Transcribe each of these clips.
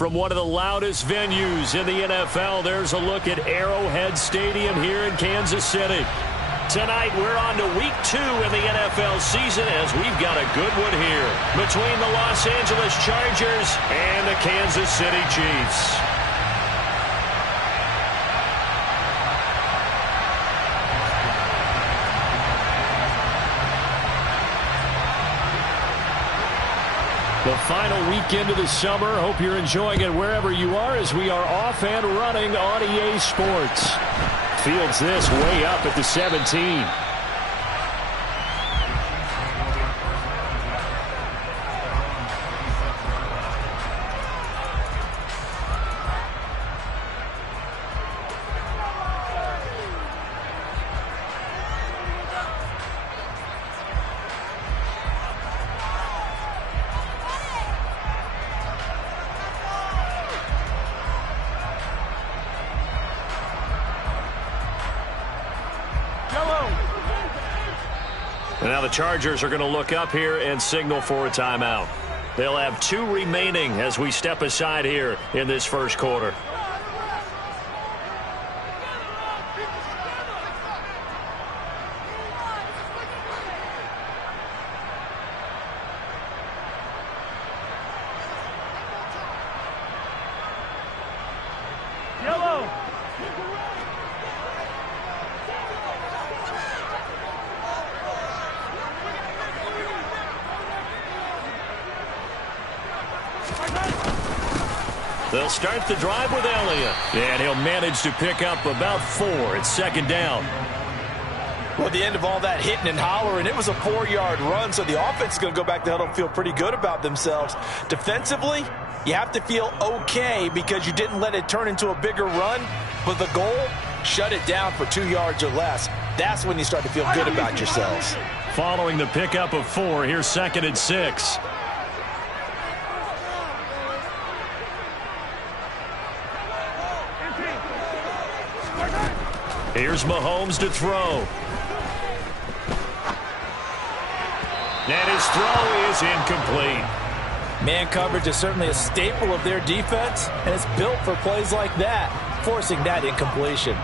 from one of the loudest venues in the NFL. There's a look at Arrowhead Stadium here in Kansas City. Tonight, we're on to week 2 in the NFL season as we've got a good one here between the Los Angeles Chargers and the Kansas City Chiefs. The final weekend of the summer. Hope you're enjoying it wherever you are as we are off and running on EA Sports. Fields this way up at the 17. Now the Chargers are going to look up here and signal for a timeout. They'll have 2 remaining as we step aside here in this first quarter. They'll start the drive with Elliott. And he'll manage to pick up about 4. It's second down. Well, at the end of all that hitting and hollering, it was a 4-yard run, so the offense is going to go back to huddle and feel pretty good about themselves. Defensively, you have to feel okay because you didn't let it turn into a bigger run, but the goal, shut it down for 2 yards or less. That's when you start to feel good about yourselves. Following the pickup of 4, here's second and 6. Here's Mahomes to throw. And his throw is incomplete. Man coverage is certainly a staple of their defense, and it's built for plays like that, forcing that incompletion.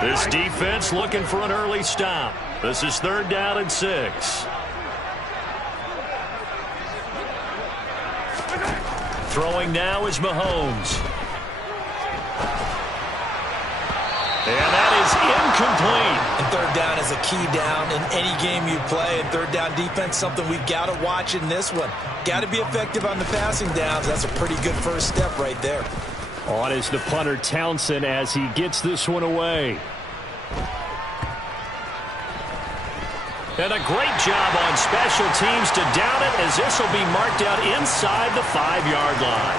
This defense looking for an early stop. This is 3rd down and 6. Throwing now is Mahomes. And that is incomplete. And 3rd down is a key down in any game you play. And 3rd down defense, something we've got to watch in this one. Got to be effective on the passing downs. That's a pretty good first step right there. On is the punter Townsend as he gets this one away. And a great job on special teams to down it as this will be marked out inside the 5-yard line.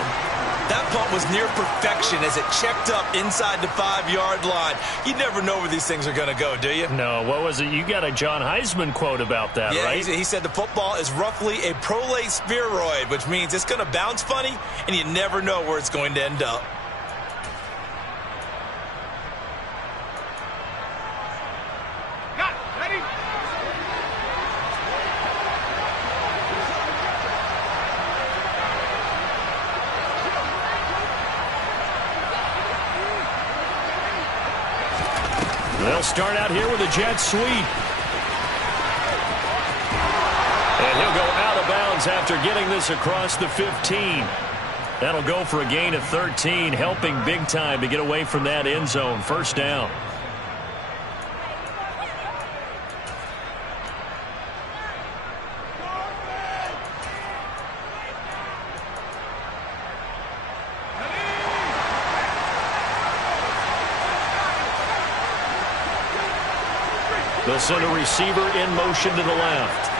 That punt was near perfection as it checked up inside the 5-yard line. You never know where these things are going to go, do you? No, what was it? You got a John Heisman quote about that, right? He said the football is roughly a prolate spheroid, which means it's going to bounce funny, and you never know where it's going to end up. They'll start out here with a jet sweep. And he'll go out of bounds after getting this across the 15. That'll go for a gain of 13, helping big time to get away from that end zone. First down. They'll send a receiver in motion to the left.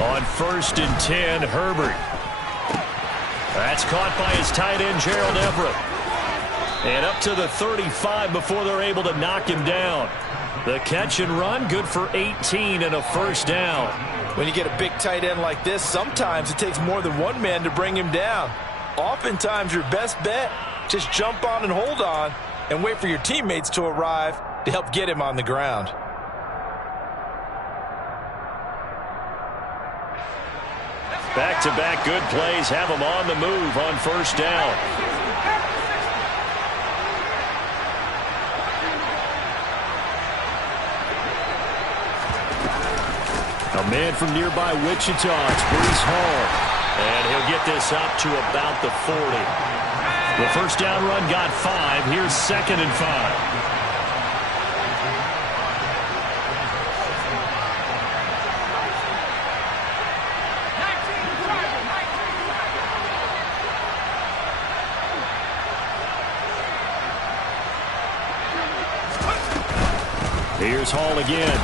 On 1st and 10, Herbert. That's caught by his tight end, Gerald Everett. And up to the 35 before they're able to knock him down. The catch and run, good for 18 and a first down. When you get a big tight end like this, sometimes it takes more than one man to bring him down. Oftentimes, your best bet, just jump on and hold on and wait for your teammates to arrive to help get him on the ground. Back-to-back good plays have him on the move on first down. A man from nearby Wichita, it's Breece Hall. And he'll get this up to about the 40. The first down run got 5. Here's 2nd and 5. Here's Hall again.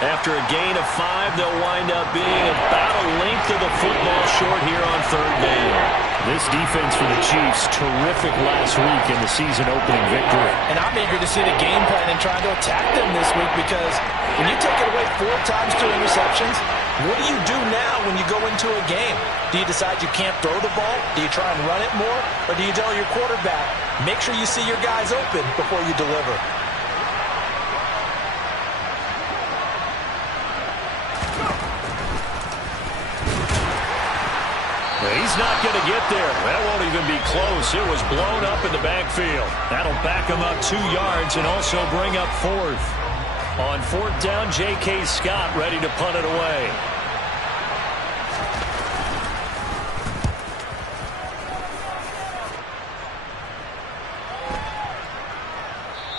After a gain of 5, they'll wind up being about a length of the football short here on 3rd down. This defense for the Chiefs, terrific last week in the season-opening victory. And I'm eager to see the game plan and trying to attack them this week, because when you take it away 4 times 2 interceptions, what do you do now when you go into a game? Do you decide you can't throw the ball? Do you try and run it more? Or do you tell your quarterback, make sure you see your guys open before you deliver? He's not going to get there. That won't even be close. It was blown up in the backfield. That'll back him up 2 yards and also bring up 4th. On 4th down, J.K. Scott ready to punt it away.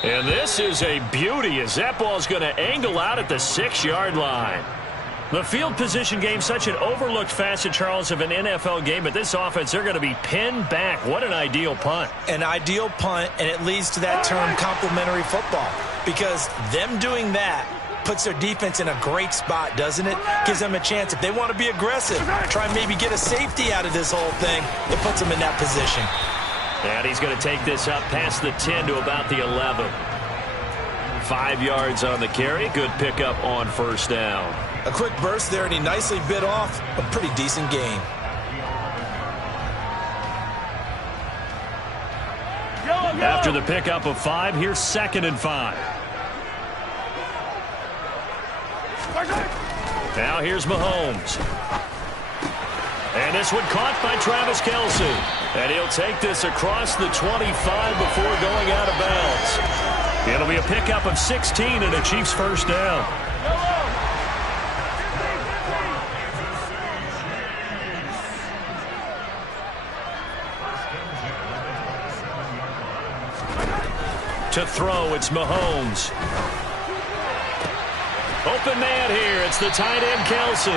And this is a beauty as that ball's going to angle out at the 6-yard line. The field position game, such an overlooked facet, Charles, of an NFL game, but this offense, they're going to be pinned back. What an ideal punt. An ideal punt, and it leads to that term complementary football, because them doing that puts their defense in a great spot, doesn't it? Gives them a chance, if they want to be aggressive, try and maybe get a safety out of this whole thing, it puts them in that position. And he's going to take this up past the 10 to about the 11. 5 yards on the carry. Good pickup on first down. A quick burst there, and he nicely bit off a pretty decent gain. After the pickup of 5, here's 2nd and 5. Now here's Mahomes. And this one caught by Travis Kelce. And he'll take this across the 25 before going out of bounds. It'll be a pickup of 16 and a Chiefs first down. To throw, it's Mahomes. Open man here. It's the tight end, Kelce.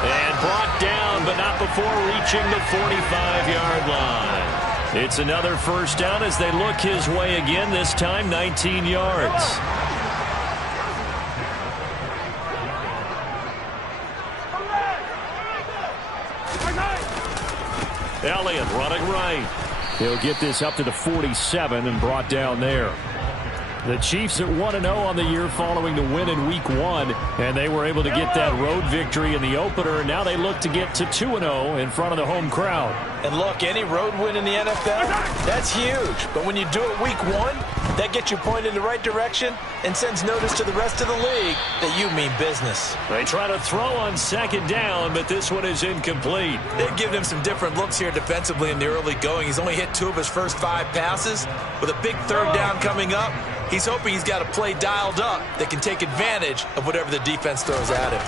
And brought down, but not before reaching the 45-yard line. It's another first down as they look his way again, this time 19 yards. Elliott running right. He'll get this up to the 47 and brought down there. The Chiefs at 1-0 on the year following the win in Week 1, and they were able to get that road victory in the opener, and now they look to get to 2-0 in front of the home crowd. And look, any road win in the NFL, that's huge. But when you do it Week 1, that gets you pointed in the right direction and sends notice to the rest of the league that you mean business. They try to throw on 2nd down, but this one is incomplete. They've given him some different looks here defensively in the early going. He's only hit 2 of his first 5 passes. With a big 3rd down coming up, he's hoping he's got a play dialed up that can take advantage of whatever the defense throws at him.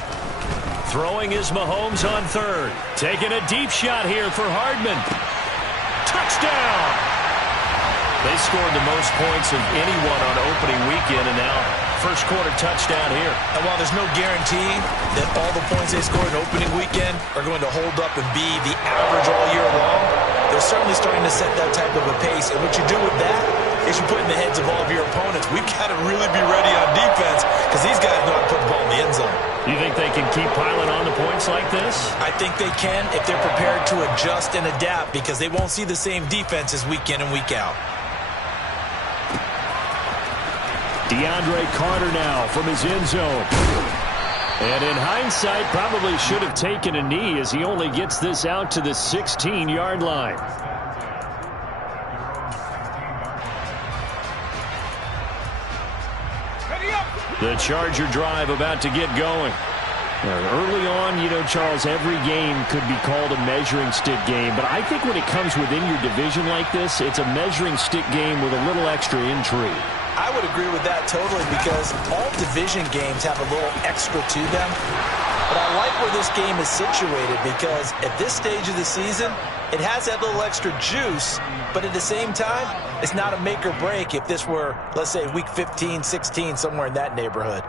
Throwing is Mahomes on 3rd. Taking a deep shot here for Hardman. Touchdown! They scored the most points of anyone on opening weekend, and now first quarter touchdown here. And while there's no guarantee that all the points they scored in opening weekend are going to hold up and be the average all year long, they're certainly starting to set that type of a pace. And what you do with that is you put in the heads of all of your opponents, we've got to really be ready on defense because these guys know how to put the ball in the end zone. You think they can keep piling on the points like this? I think they can if they're prepared to adjust and adapt, because they won't see the same defenses week in and week out. DeAndre Carter now from his end zone. And in hindsight, probably should have taken a knee as he only gets this out to the 16-yard line. The Charger drive about to get going. Early on, Charles, every game could be called a measuring stick game. But I think when it comes within your division like this, it's a measuring stick game with a little extra intrigue. I would agree with that totally because all division games have a little extra to them. But I like where this game is situated because at this stage of the season, it has that little extra juice. But at the same time, it's not a make or break if this were, let's say, week 15, 16, somewhere in that neighborhood.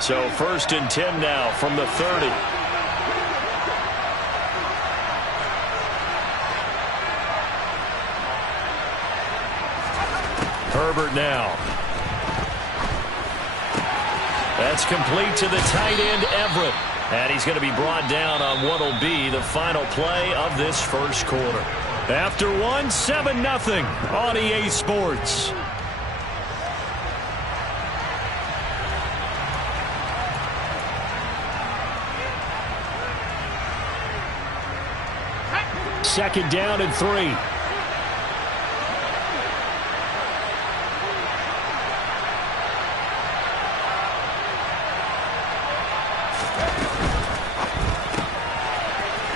So 1st and 10 now from the 30. Herbert now. That's complete to the tight end, Everett. And he's going to be brought down on what will be the final play of this first quarter. After one, 7-0 on EA Sports. Second down and 3.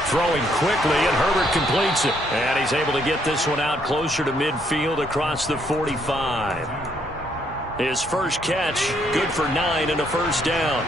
Throwing quickly, and Herbert completes it. And he's able to get this one out closer to midfield across the 45. His first catch, good for 9 and a first down.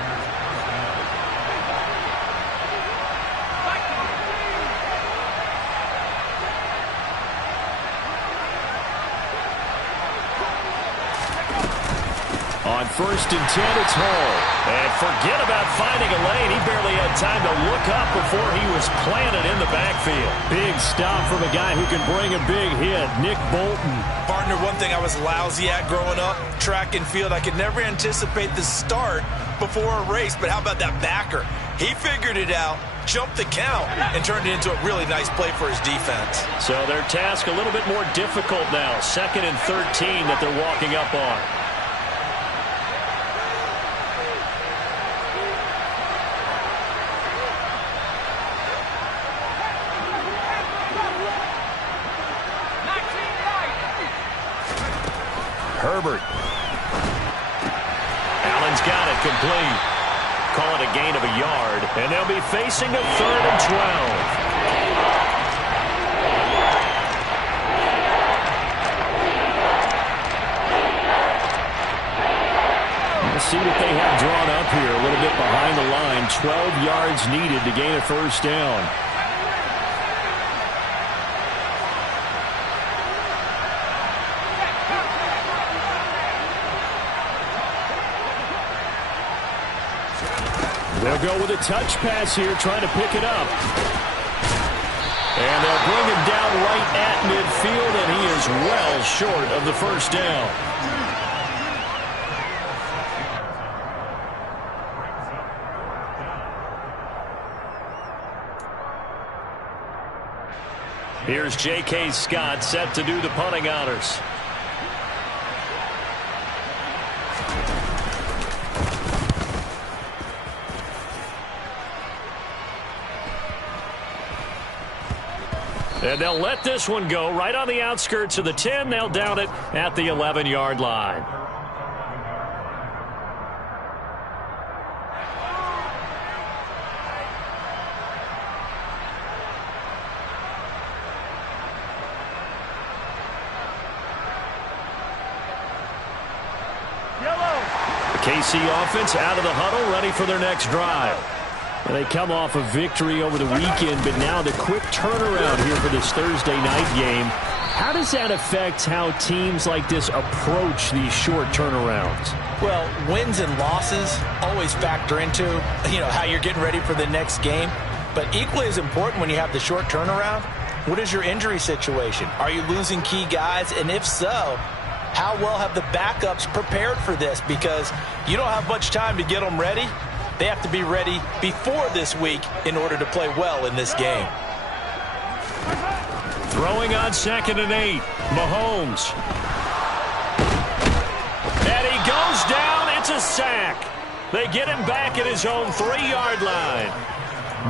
On 1st and 10, it's Hall. And forget about finding a lane. He barely had time to look up before he was planted in the backfield. Big stop from a guy who can bring a big hit, Nick Bolton. Partner, one thing I was lousy at growing up, track and field, I could never anticipate the start before a race. But how about that backer? He figured it out, jumped the count, and turned it into a really nice play for his defense. So their task a little bit more difficult now. 2nd and 13 that they're walking up on. Herbert. Allen's got it complete. Call it a gain of a yard, and they'll be facing a 3rd and 12. Let's see what they have drawn up here. A little bit behind the line. 12 yards needed to gain a first down. They'll go with a touch pass here, trying to pick it up. And they'll bring him down right at midfield, and he is well short of the first down. Here's J.K. Scott set to do the punting honors. And they'll let this one go right on the outskirts of the 10. They'll down it at the 11-yard line. The KC offense out of the huddle, ready for their next drive. And they come off a victory over the weekend, but now the quick turnaround here for this Thursday night game. How does that affect how teams like this approach these short turnarounds? Well, wins and losses always factor into, how you're getting ready for the next game. But equally as important when you have the short turnaround, what is your injury situation? Are you losing key guys? And if so, how well have the backups prepared for this? Because you don't have much time to get them ready. They have to be ready before this week in order to play well in this game. Throwing on 2nd and 8. Mahomes. And he goes down. It's a sack. They get him back at his own 3-yard line.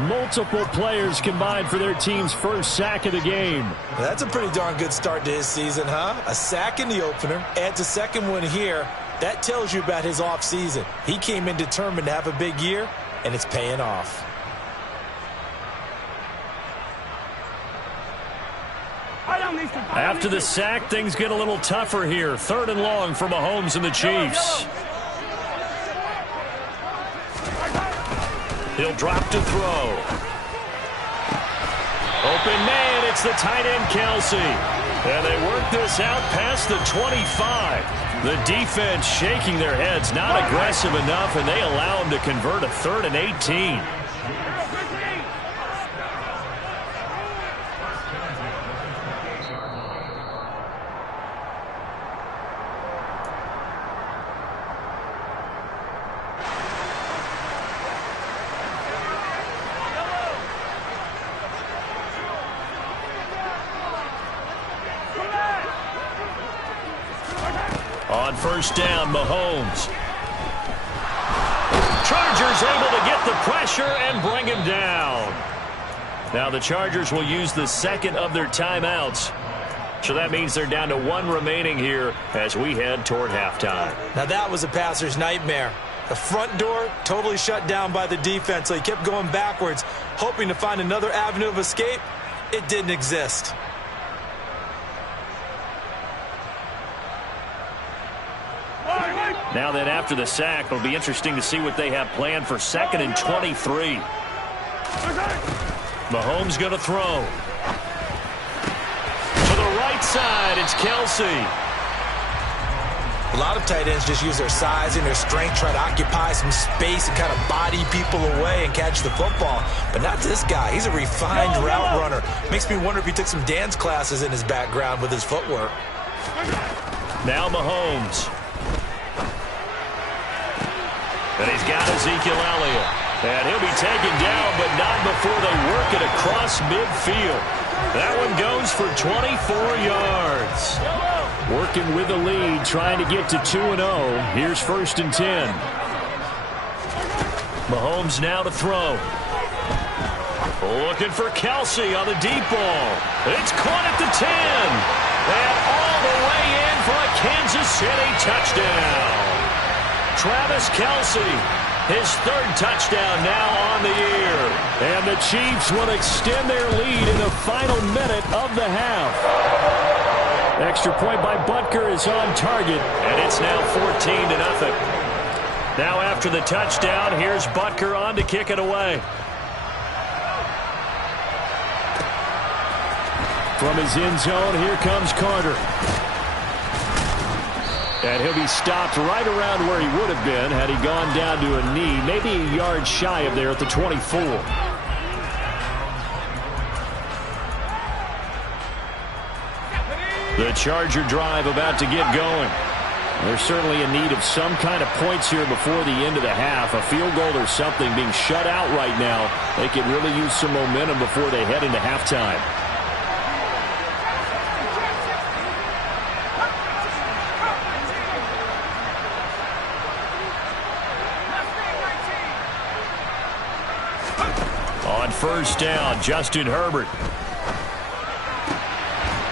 Multiple players combined for their team's first sack of the game. That's a pretty darn good start to his season, huh? A sack in the opener, adds a second one here. That tells you about his offseason. He came in determined to have a big year, and it's paying off. After the sack, things get a little tougher here. 3rd and long for Mahomes and the Chiefs. He'll drop to throw. Open man, it's the tight end Kelsey. And they work this out past the 25. The defense shaking their heads, not aggressive enough, and they allow him to convert a 3rd and 18. On first down, Mahomes. Chargers able to get the pressure and bring him down. Now the Chargers will use the second of their timeouts. So that means they're down to 1 remaining here as we head toward halftime. Now that was a passer's nightmare. The front door totally shut down by the defense, so he kept going backwards, hoping to find another avenue of escape. It didn't exist. Now then, after the sack, it'll be interesting to see what they have planned for 2nd and 23. Mahomes going to throw. To the right side, it's Kelsey. A lot of tight ends just use their size and their strength, try to occupy some space and kind of body people away and catch the football. But not this guy. He's a refined route runner. Makes me wonder if he took some dance classes in his background with his footwork. Now Mahomes. And he's got Ezekiel Elliott. And he'll be taken down, but not before they work it across midfield. That one goes for 24 yards. Working with the lead, trying to get to 2-0. Here's 1st and 10. Mahomes now to throw. Looking for Kelsey on the deep ball. It's caught at the 10. And all the way in for a Kansas City touchdown. Travis Kelsey, his 3rd touchdown now on the year. And the Chiefs will extend their lead in the final minute of the half. Extra point by Butker is on target, and it's now 14-0. Now after the touchdown, here's Butker on to kick it away. From his end zone, here comes Carter. And he'll be stopped right around where he would have been had he gone down to a knee, maybe a yard shy of there at the 24. The Charger drive about to get going. There's certainly a need of some kind of points here before the end of the half. A field goal or something being shut out right now. They could really use some momentum before they head into halftime. On first down, Justin Herbert.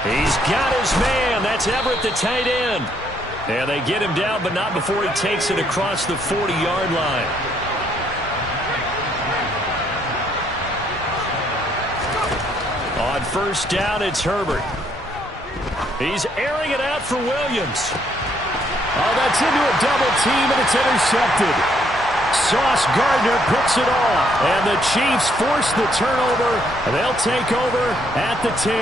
He's got his man. That's Everett, the tight end. And they get him down, but not before he takes it across the 40-yard line. On first down, it's Herbert. He's airing it out for Williams. Oh, that's into a double team, and it's intercepted. Sauce Gardner picks it off, and the Chiefs force the turnover. They'll take over at the 10.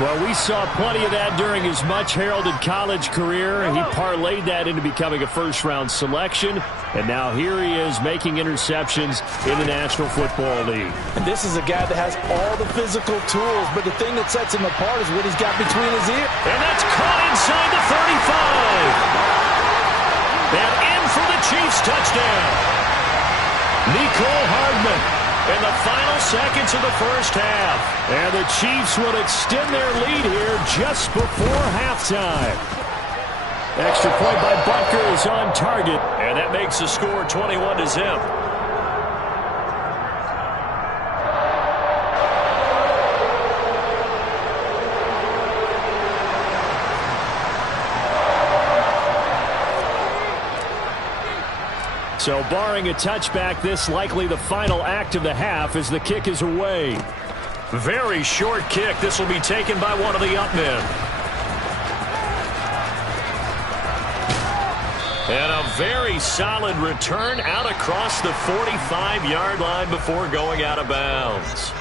Well, we saw plenty of that during his much-heralded college career. He parlayed that into becoming a first-round selection, and now here he is making interceptions in the National Football League. And this is a guy that has all the physical tools, but the thing that sets him apart is what he's got between his ears. And that's caught inside the 35. And in for the Chiefs touchdown. Nicole Hardman in the final seconds of the first half. And the Chiefs will extend their lead here just before halftime. Extra point by Butker is on target, and that makes the score 21-0. So barring a touchback, this likely the final act of the half as the kick is away. Very short kick. This will be taken by one of the up men. And a very solid return out across the 45-yard line before going out of bounds.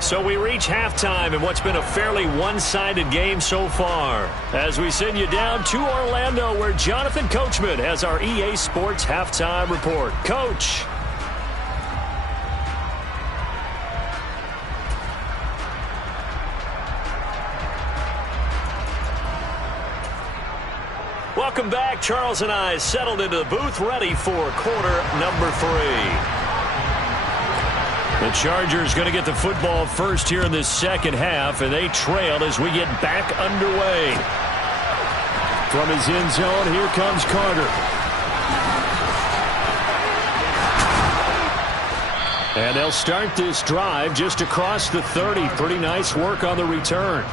So we reach halftime in what's been a fairly one-sided game so far, as we send you down to Orlando, where Jonathan Coachman has our EA Sports halftime report. Coach. Welcome back. Charles and I settled into the booth, ready for quarter number 3. The Chargers going to get the football first here in this second half, and they trail as we get back underway. From his end zone, here comes Carter. And they'll start this drive just across the 30. Pretty nice work on the return.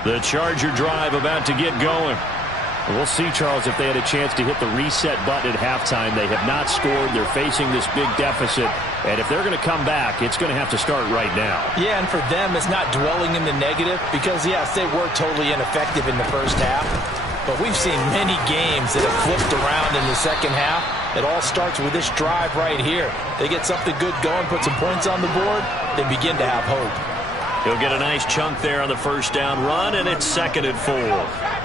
The Charger drive about to get going. We'll see, Charles, if they had a chance to hit the reset button at halftime. They have not scored. They're facing this big deficit. And if they're going to come back, it's going to have to start right now. Yeah, and for them, it's not dwelling in the negative because, yes, they were totally ineffective in the first half. But we've seen many games that have flipped around in the second half. It all starts with this drive right here. They get something good going, put some points on the board, they begin to have hope. He'll get a nice chunk there on the first down run, and it's 2nd and 4.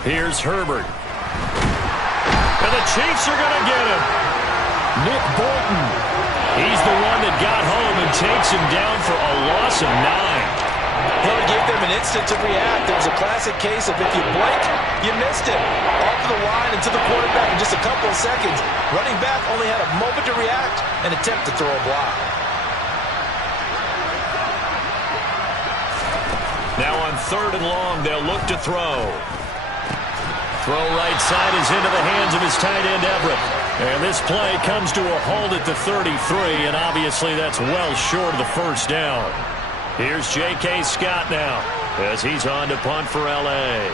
Here's Herbert. And the Chiefs are going to get him. Nick Bolton. He's the one that got home and takes him down for a loss of 9. He gave them an instant to react. It was a classic case of if you blink, you missed it. Off the line and to the quarterback in just a couple of seconds. Running back only had a moment to react and attempt to throw a block. Now on 3rd and long, they'll look to throw. Throw right side is into the hands of his tight end, Everett. And this play comes to a halt at the 33, and obviously that's well short of the first down. Here's J.K. Scott now as he's on to punt for L.A.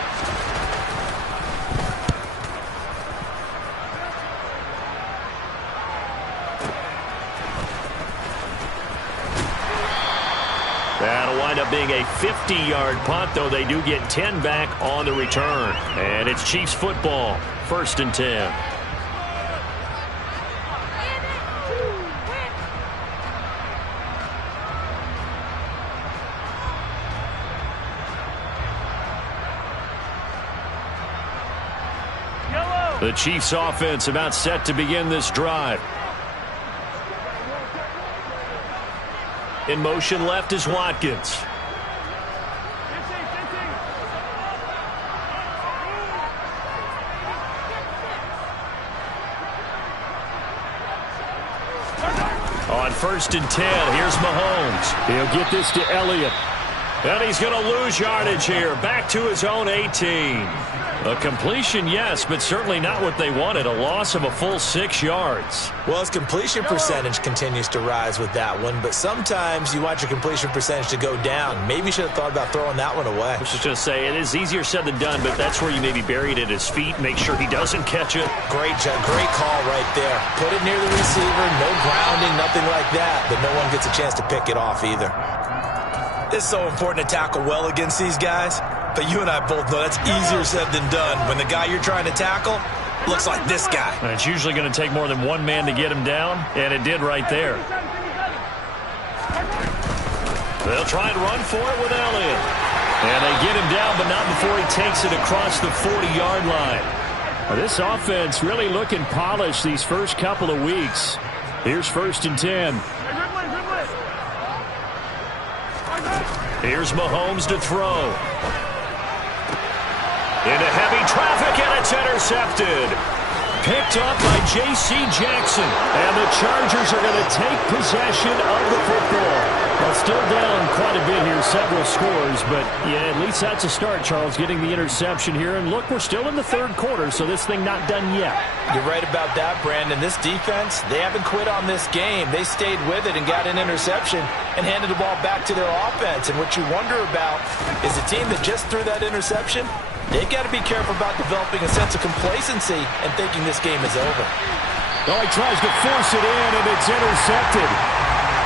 That'll wind up being a 50-yard punt, though they do get 10 back on the return. And it's Chiefs football, 1st and 10. The Chiefs offense about set to begin this drive. In motion left is Watkins. On 1st and 10, here's Mahomes. He'll get this to Elliott. And he's going to lose yardage here. Back to his own 18. A completion, yes, but certainly not what they wanted. A loss of a full 6 yards. Well, his completion percentage continues to rise with that one, but sometimes you want your completion percentage to go down. Maybe you should have thought about throwing that one away. I was just going to say, it is easier said than done, but that's where you maybe bury it at his feet, make sure he doesn't catch it. Great call right there. Put it near the receiver, no grounding, nothing like that, but no one gets a chance to pick it off either. It's so important to tackle well against these guys, but you and I both know that's easier said than done when the guy you're trying to tackle looks like this guy. And it's usually going to take more than one man to get him down, and it did right there. They'll try and run for it with Elliott. And they get him down, but not before he takes it across the 40-yard line. This offense really looking polished these first couple of weeks. Here's 1st and 10. Here's Mahomes to throw. Into heavy traffic, and it's intercepted. Picked up by J.C. Jackson. And the Chargers are going to take possession of the football. Well, still down quite a bit here, several scores. But, yeah, at least that's a start, Charles, getting the interception here. And, look, we're still in the third quarter, so this thing not done yet. You're right about that, Brandon. This defense, they haven't quit on this game. They stayed with it and got an interception and handed the ball back to their offense. And what you wonder about is a team that just threw that interception, they've got to be careful about developing a sense of complacency and thinking this game is over. Oh, he tries to force it in, and it's intercepted.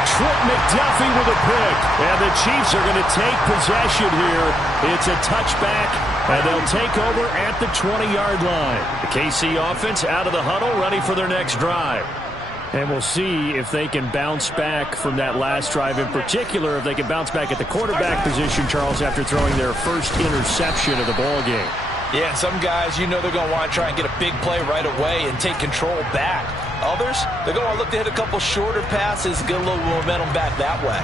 Trent McDuffie with a pick. And the Chiefs are going to take possession here. It's a touchback, and they'll take over at the 20-yard line. The KC offense out of the huddle, ready for their next drive. And we'll see if they can bounce back from that last drive. In particular, if they can bounce back at the quarterback position, Charles, after throwing their first interception of the ball game. Yeah, and some guys, you know they're going to want to try and get a big play right away and take control back. Others, they're going to look to hit a couple shorter passes, get a little momentum back that way.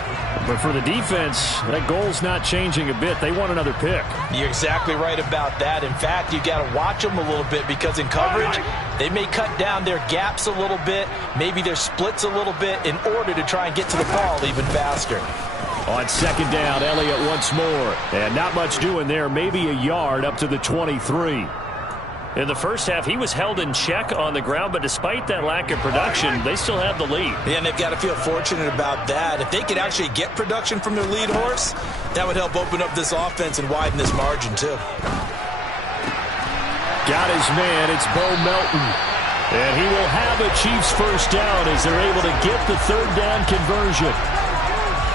But for the defense, that goal's not changing a bit. They want another pick. You're exactly right about that. In fact, you got to watch them a little bit because in coverage, they may cut down their gaps a little bit, maybe their splits a little bit in order to try and get to the ball even faster. On 2nd down, Elliott once more. And not much doing there, maybe a yard up to the 23. In the first half, he was held in check on the ground, but despite that lack of production, they still have the lead. Yeah, and they've got to feel fortunate about that. If they could actually get production from their lead horse, that would help open up this offense and widen this margin, too. Got his man. It's Bo Melton. And he will have a Chiefs first down as they're able to get the 3rd down conversion.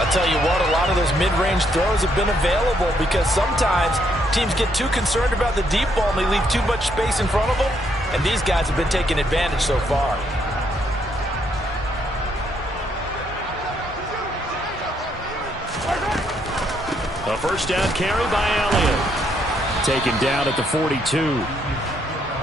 I'll tell you what, a lot of those mid-range throws have been available because sometimes teams get too concerned about the deep ball and they leave too much space in front of them, and these guys have been taking advantage so far. A first down carry by Elliott. Taken down at the 42.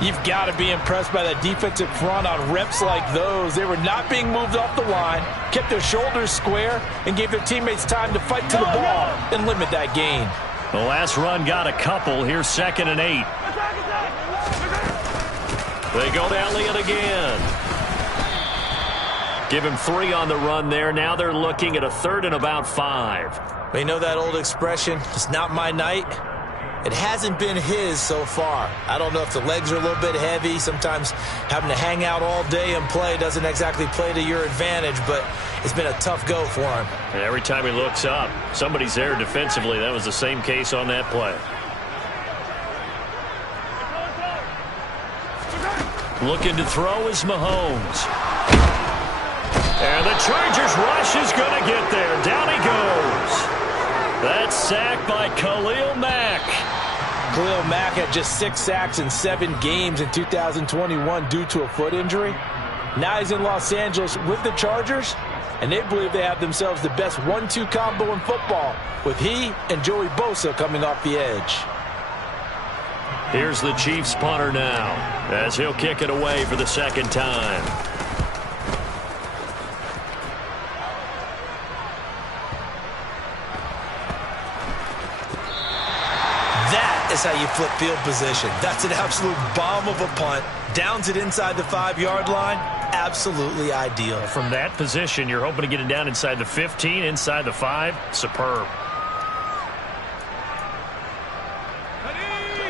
You've got to be impressed by that defensive front on reps like those. They were not being moved off the line, kept their shoulders square, and gave their teammates time to fight to the ball and limit that gain. The last run got a couple. Here's 2nd and 8. They go to Elliott again. Give him 3 on the run there. Now they're looking at a 3rd and about 5. You know that old expression, it's not my night? It hasn't been his so far. I don't know if the legs are a little bit heavy. Sometimes having to hang out all day and play doesn't exactly play to your advantage, but it's been a tough go for him. And every time he looks up, somebody's there defensively. That was the same case on that play. Looking to throw is Mahomes. And the Chargers rush is going to get there. Down he goes. That's sacked by Khalil Mack. Khalil Mack had just 6 sacks in 7 games in 2021 due to a foot injury. Now he's in Los Angeles with the Chargers, and they believe they have themselves the best 1-2 combo in football with he and Joey Bosa coming off the edge. Here's the Chiefs punter now as he'll kick it away for the 2nd time. That's how you flip field position. That's an absolute bomb of a punt. Downs it inside the 5-yard line. Absolutely ideal. From that position, you're hoping to get it down inside the 15, inside the 5. Superb.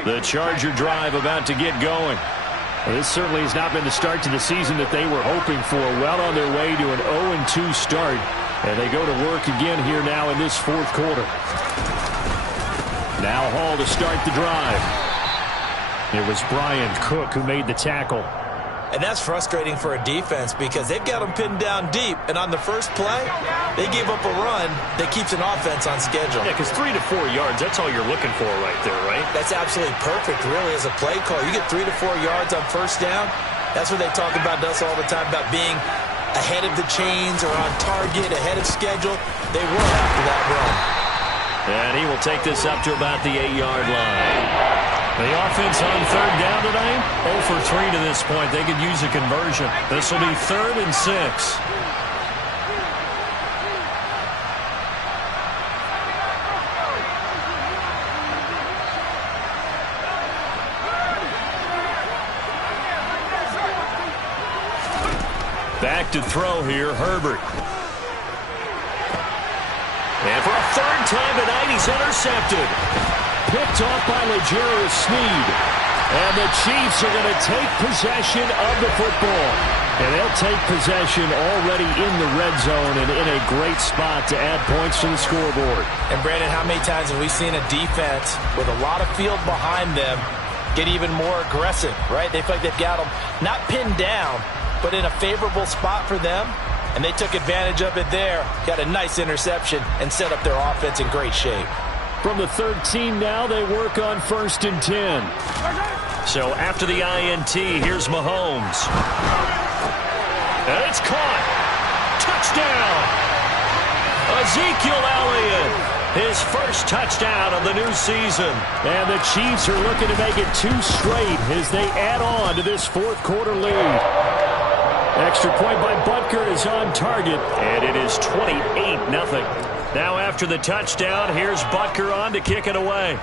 The Charger drive about to get going. Well, this certainly has not been the start to the season that they were hoping for. Well on their way to an 0-2 start. And they go to work again here now in this 4th quarter. Now Hall to start the drive. It was Brian Cook who made the tackle. And that's frustrating for a defense because they've got them pinned down deep. And on the first play, they gave up a run that keeps an offense on schedule. Yeah, because 3 to 4 yards, that's all you're looking for right there, right? That's absolutely perfect, really, as a play call. You get 3 to 4 yards on first down. That's what they talk about to us all the time, about being ahead of the chains or on target, ahead of schedule. They were after that run. And he will take this up to about the 8-yard line. The offense on third down tonight, 0 for 3 to this point. They could use a conversion. This will be 3rd and 6. Back to throw here, Herbert. And for a 3rd time tonight, he's intercepted. Picked off by L'Jarius Sneed. And the Chiefs are going to take possession of the football. And they'll take possession already in the red zone and in a great spot to add points to the scoreboard. And Brandon, how many times have we seen a defense with a lot of field behind them get even more aggressive, right? They feel like they've got them not pinned down, but in a favorable spot for them. And they took advantage of it there, got a nice interception, and set up their offense in great shape. From the 13 now, they work on 1st and 10. So after the INT, here's Mahomes. And it's caught. Touchdown. Ezekiel Elliott, his first touchdown of the new season. And the Chiefs are looking to make it 2 straight as they add on to this 4th quarter lead. Extra point by Butker is on target, and it is 28-0. Now after the touchdown, here's Butker on to kick it away.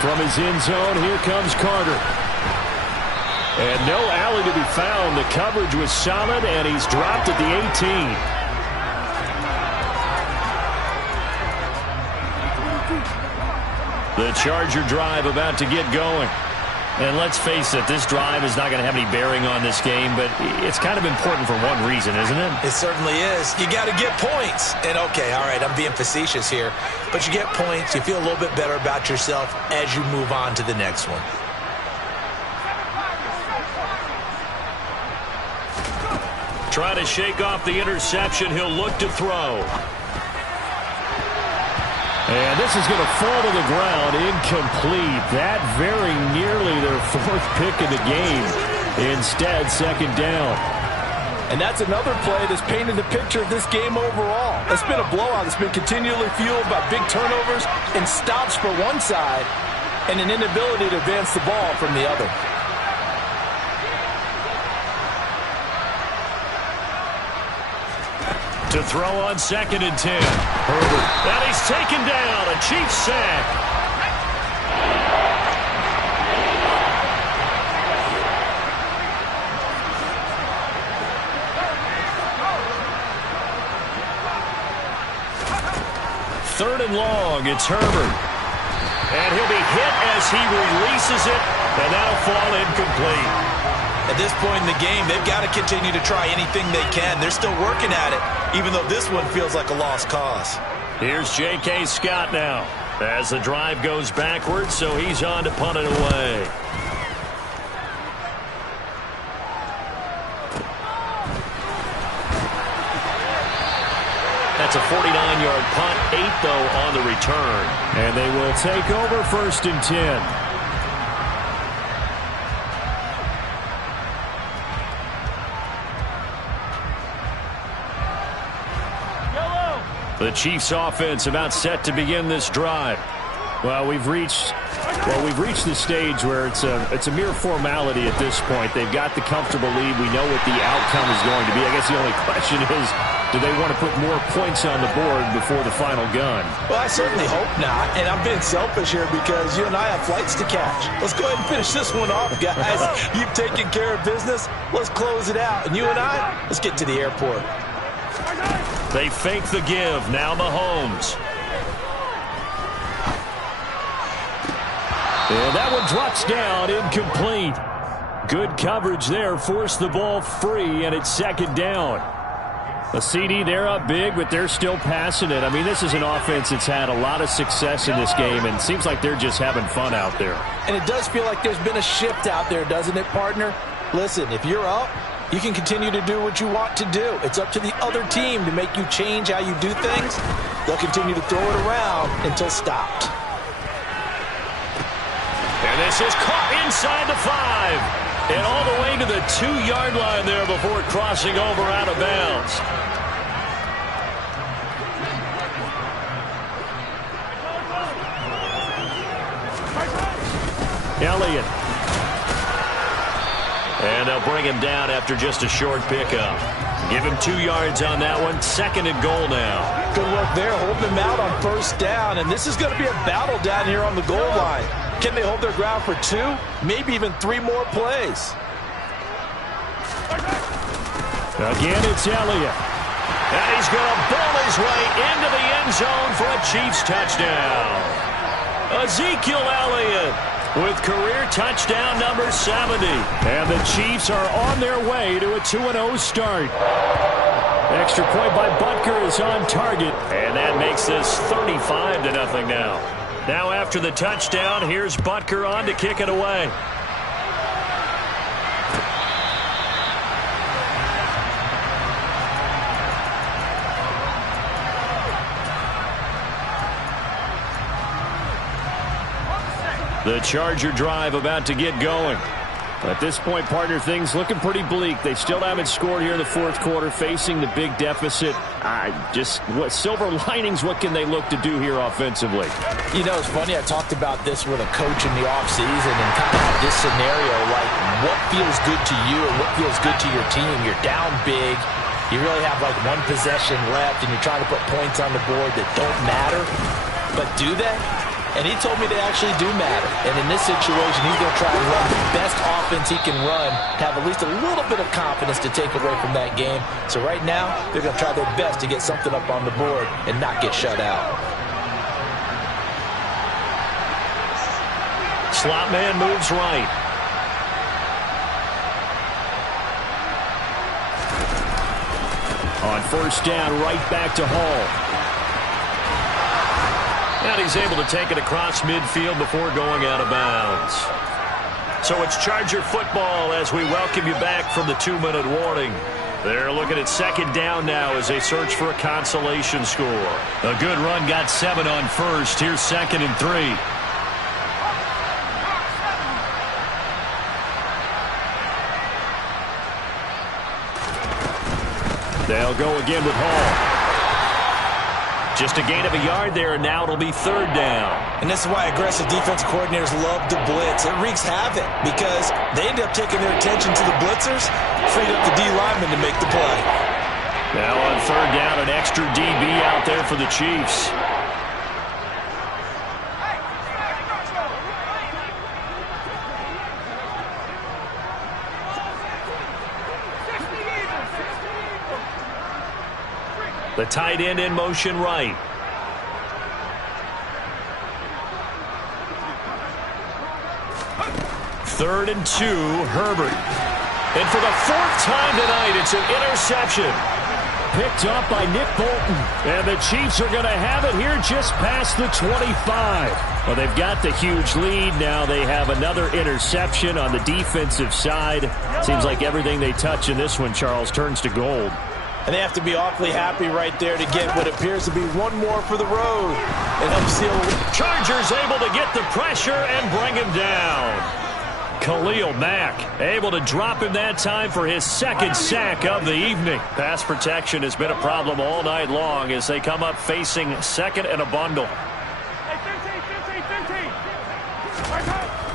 From his end zone, here comes Carter. And no alley to be found. The coverage was solid, and he's dropped at the 18. The Charger drive about to get going. And let's face it, this drive is not going to have any bearing on this game, but it's kind of important for one reason, isn't it? It certainly is. You got to get points. And, okay, all right, I'm being facetious here, but you get points, you feel a little bit better about yourself as you move on to the next one. Trying to shake off the interception, he'll look to throw. And this is going to fall to the ground, incomplete. That very nearly their 4th pick of the game. Instead, 2nd down. And that's another play that's painted the picture of this game overall. It's been a blowout. It's been continually fueled by big turnovers and stops for one side and an inability to advance the ball from the other. To throw on 2nd and 10. Herbert. And he's taken down. A Chiefs sack. Third and long. It's Herbert. And he'll be hit as he releases it. And that'll fall incomplete. At this point in the game, they've got to continue to try anything they can. They're still working at it, even though this one feels like a lost cause. Here's J.K. Scott now as the drive goes backwards, so he's on to punt it away. That's a 49-yard punt, 8 though on the return. And they will take over 1st and 10. The Chiefs offense about set to begin this drive. Well, we've reached the stage where it's a mere formality at this point. They've got the comfortable lead. We know what the outcome is going to be. I guess the only question is, do they want to put more points on the board before the final gun? Well, I certainly hope not. And I'm being selfish here because you and I have flights to catch. Let's go ahead and finish this one off, guys. You've taken care of business. Let's close it out. And you and I, let's get to the airport. They fake the give. Now Mahomes. And that one drops down, incomplete. Good coverage there, forced the ball free, and it's 2nd down. A CD, they're up big, but they're still passing it. I mean, this is an offense that's had a lot of success in this game, and it seems like they're just having fun out there. And it does feel like there's been a shift out there, doesn't it, partner? Listen, if you're up, you can continue to do what you want to do. It's up to the other team to make you change how you do things. They'll continue to throw it around until stopped. And this is caught inside the 5. And all the way to the 2-yard line there before crossing over out of bounds. Elliott. And they'll bring him down after just a short pickup. Give him 2 yards on that one. 2nd and goal now. Good work there, holding him out on 1st down. And this is going to be a battle down here on the goal line. Can they hold their ground for 2, maybe even 3 more plays? Again, it's Elliott. And he's going to ball his way into the end zone for a Chiefs touchdown. Ezekiel Elliott with career touchdown number 70. And the Chiefs are on their way to a 2-0 start. Extra point by Butker is on target. And that makes this 35-0 now. Now after the touchdown, here's Butker on to kick it away. The Charger drive about to get going. At this point, partner, things looking pretty bleak. They still haven't scored here in the 4th quarter, facing the big deficit. What silver linings, what can they look to do here offensively? You know, it's funny, I talked about this with a coach in the offseason and kind of this scenario, like what feels good to you and what feels good to your team. You're down big. You really have like 1 possession left, and you're trying to put points on the board that don't matter. But do they? And he told me they actually do matter. And in this situation, he's going to try to run the best offense he can run to have at least a little bit of confidence to take away from that game. So right now, they're going to try their best to get something up on the board and not get shut out. Slot man moves right. On 1st down, right back to Hall. And he's able to take it across midfield before going out of bounds. So it's Charger football as we welcome you back from the 2-minute warning. They're looking at 2nd down now as they search for a consolation score. A good run got 7 on 1st. Here's 2nd and 3. They'll go again with Hall. Just a gain of a yard there, and now it'll be 3rd down. And this is why aggressive defensive coordinators love to blitz. It wreaks havoc because they end up taking their attention to the blitzers, freed up the D lineman to make the play. Now on 3rd down, an extra DB out there for the Chiefs. The tight end in motion right. Third and 2, Herbert. And for the 4th time tonight, it's an interception. Picked up by Nick Bolton. And the Chiefs are going to have it here just past the 25. Well, they've got the huge lead. Now they have another interception on the defensive side. Seems like everything they touch in this one, Charles, turns to gold. And they have to be awfully happy right there to get what appears to be 1 more for the road. And help seal. Chargers able to get the pressure and bring him down. Khalil Mack able to drop him that time for his 2nd sack of the evening. Pass protection has been a problem all night long as they come up facing 2nd and a bundle.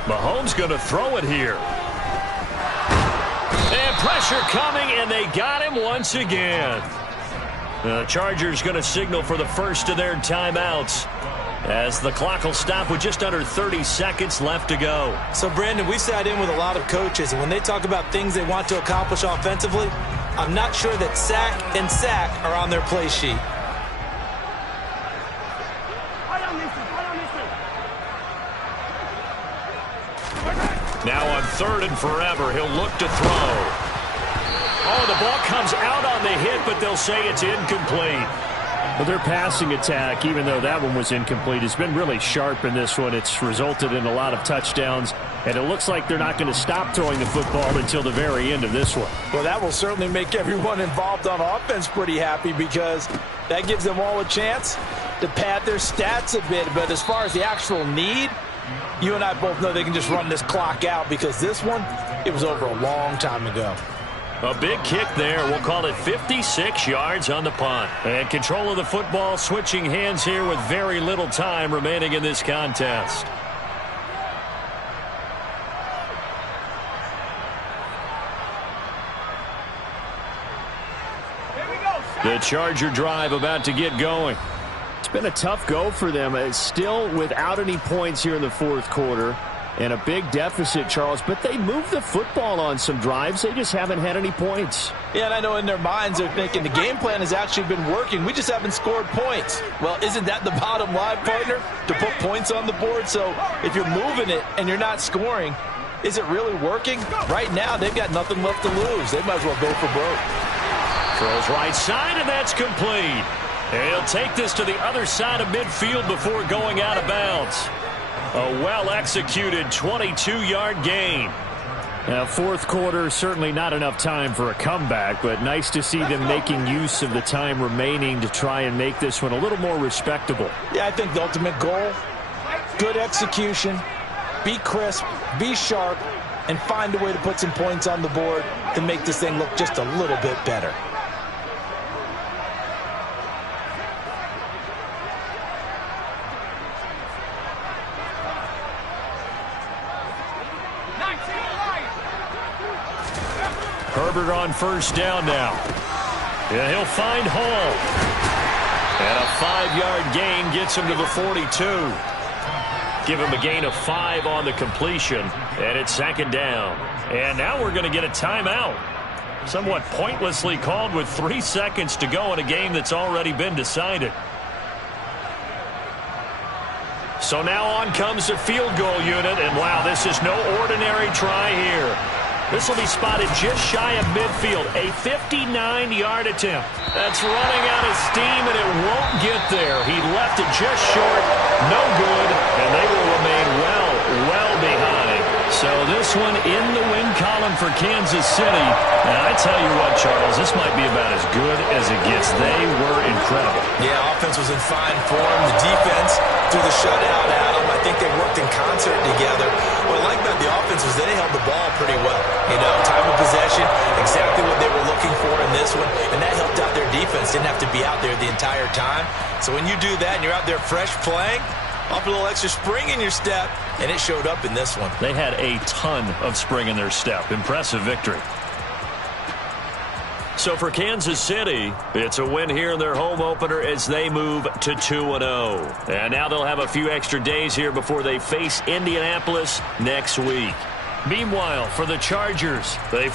Mahomes going to throw it here. And pressure coming, and they got him once again. The Chargers going to signal for the 1st of their timeouts as the clock will stop with just under 30 seconds left to go. So, Brandon, we sat in with a lot of coaches, and when they talk about things they want to accomplish offensively, I'm not sure that sack and sack are on their play sheet. Now on 3rd and forever, he'll look to throw. Oh, the ball comes out on the hit, but they'll say it's incomplete. Well, their passing attack, even though that one was incomplete, has been really sharp in this one. It's resulted in a lot of touchdowns, and it looks like they're not going to stop throwing the football until the very end of this one. Well, that will certainly make everyone involved on offense pretty happy because that gives them all a chance to pad their stats a bit. But as far as the actual need, you and I both know they can just run this clock out because this one, it was over a long time ago. A big kick there. We'll call it 56 yards on the punt. And control of the football switching hands here with very little time remaining in this contest. The Charger drive about to get going. It's been a tough go for them. It's still without any points here in the fourth quarter. And a big deficit, Charles. But they moved the football on some drives. They just haven't had any points. Yeah, and I know in their minds they're thinking the game plan has actually been working. We just haven't scored points. Well, isn't that the bottom line, partner? To put points on the board? So if you're moving it and you're not scoring, is it really working? Right now, they've got nothing left to lose. They might as well go for broke. Throws right side, and that's complete. And he'll take this to the other side of midfield before going out of bounds. A well-executed 22-yard gain. Now, fourth quarter, certainly not enough time for a comeback, but nice to see them making use of the time remaining to try and make this one a little more respectable. Yeah, I think the ultimate goal, good execution, be crisp, be sharp, and find a way to put some points on the board to make this thing look just a little bit better. Herbert on first down now. And he'll find Hall. And a 5-yard gain gets him to the 42. Give him a gain of 5 on the completion. And it's second down. And now we're going to get a timeout. Somewhat pointlessly called with 3 seconds to go in a game that's already been decided. So now on comes the field goal unit. And wow, this is no ordinary try here. This will be spotted just shy of midfield. A 59-yard attempt. That's running out of steam, and it won't get there. He left it just short. No good, and they will remain well behind. So this one in the win column for Kansas City. And I tell you what, Charles, this might be about as good as it gets. They were incredible. Yeah, offense was in fine form. The defense threw the shutout at them. I think they worked in concert together. What I like about the offense was they held the ball pretty well. You know, time of possession, exactly what they were looking for in this one. And that helped out their defense. Didn't have to be out there the entire time. So when you do that and you're out there fresh playing, up a little extra spring in your step, and it showed up in this one. They had a ton of spring in their step. Impressive victory. So for Kansas City, it's a win here in their home opener as they move to 2-0. And now they'll have a few extra days here before they face Indianapolis next week. Meanwhile, for the Chargers, they